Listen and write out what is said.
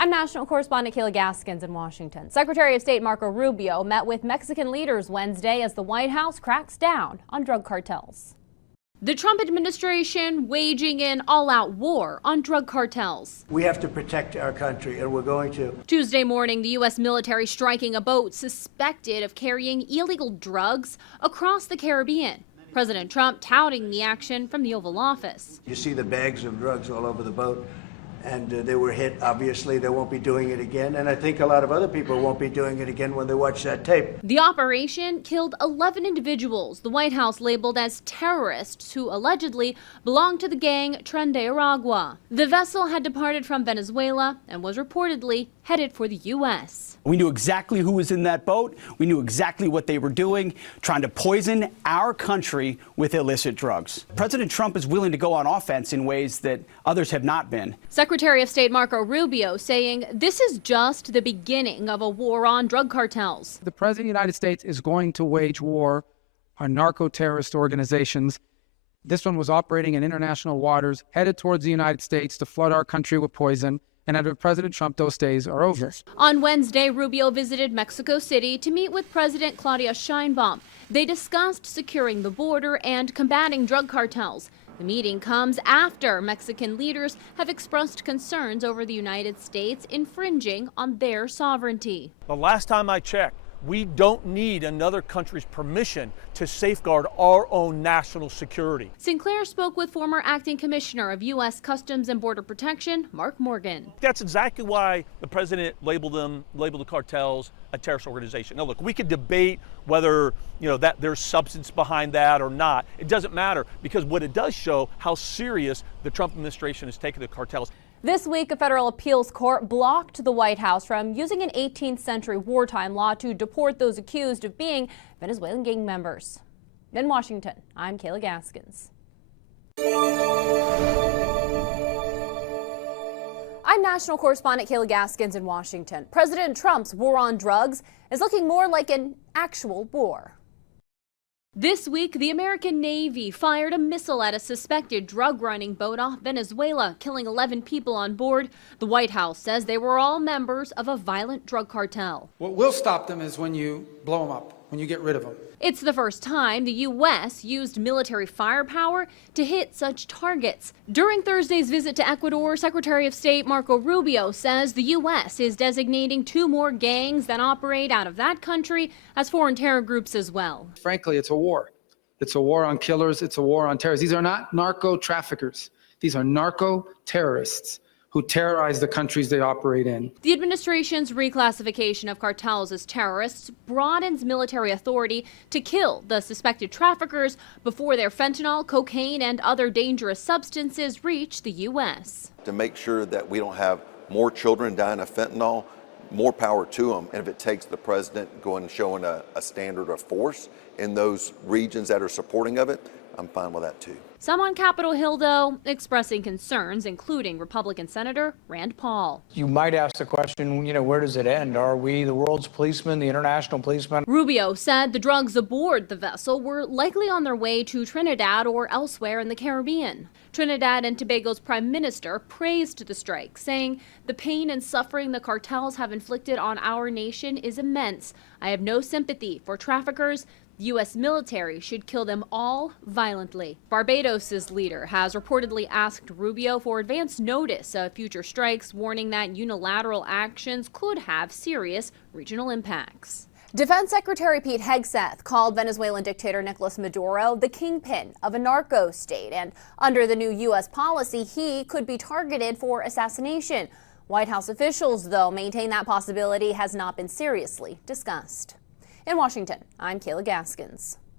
I'm national correspondent Kayla Gaskins in Washington. Secretary of State Marco Rubio met with Mexican leaders Wednesday as the White House cracks down on drug cartels. The Trump administration waging an all-out war on drug cartels. We have to protect our country, and we're going to. Tuesday morning, the U.S. military striking a boat suspected of carrying illegal drugs across the Caribbean. President Trump touting the action from the Oval Office. You see the bags of drugs all over the boat, and they were hit. Obviously, they won't be doing it again, and I think a lot of other people won't be doing it again when they watch that tape. The operation killed 11 individuals the White House labeled as terrorists who allegedly belonged to the gang Tren de Aragua. The vessel had departed from Venezuela and was reportedly headed for the U.S. We knew exactly who was in that boat. We knew exactly what they were doing, trying to poison our country with illicit drugs. President Trump is willing to go on offense in ways that others have not been. Secretary of State Marco Rubio saying this is just the beginning of a war on drug cartels. The President of the United States is going to wage war on narco-terrorist organizations. This one was operating in international waters, headed towards the United States to flood our country with poison. And under President Trump, those days are over. On Wednesday, Rubio visited Mexico City to meet with President Claudia Sheinbaum. They discussed securing the border and combating drug cartels. The meeting comes after Mexican leaders have expressed concerns over the United States infringing on their sovereignty. The last time I checked, we don't need another country's permission to safeguard our own national security. Sinclair spoke with former acting commissioner of U.S. Customs and Border Protection, Mark Morgan. That's exactly why the president labeled the cartels a terrorist organization. Now, look, we could debate whether that there's substance behind that or not. It doesn't matter, because what it does show how serious the Trump administration is taking the cartels. This week, a federal appeals court blocked the White House from using an 18th century wartime law to deport those accused of being Venezuelan gang members. In Washington, I'm Kayla Gaskins. I'm national correspondent Kayla Gaskins in Washington. President Trump's war on drugs is looking more like an actual war. This week, the American Navy fired a missile at a suspected drug-running boat off Venezuela, killing 11 people on board. The White House says they were all members of a violent drug cartel. What will stop them is when you blow them up, when you get rid of them. It's the first time the U.S. used military firepower to hit such targets. During Thursday's visit to Ecuador, Secretary of State Marco Rubio says the U.S. is designating 2 more gangs that operate out of that country as foreign terror groups as well. Frankly, it's a war. It's a war on killers. It's a war on terrorists. These are not narco traffickers. These are narco terrorists who terrorize the countries they operate in. The administration's reclassification of cartels as terrorists broadens military authority to kill the suspected traffickers before their fentanyl, cocaine, and other dangerous substances reach the U.S. To make sure that we don't have more children dying of fentanyl, more power to them. And if it takes the president going and showing a standard of force in those regions that are supporting of it, I'm fine with that too. Some on Capitol Hill, though, expressing concerns, including Republican Senator Rand Paul. You might ask the question, where does it end? Are we the world's policemen, the international policemen? Rubio said the drugs aboard the vessel were likely on their way to Trinidad or elsewhere in the Caribbean. Trinidad and Tobago's prime minister praised the strike, saying the pain and suffering the cartels have inflicted on our nation is immense. I have no sympathy for traffickers. The U.S. military should kill them all violently. Barbados's leader has reportedly asked Rubio for advance notice of future strikes, warning that unilateral actions could have serious regional impacts. Defense Secretary Pete Hegseth called Venezuelan dictator Nicolas Maduro the kingpin of a narco state, and under the new U.S. policy, he could be targeted for assassination. White House officials, though, maintain that possibility has not been seriously discussed. In Washington, I'm Kayla Gaskins.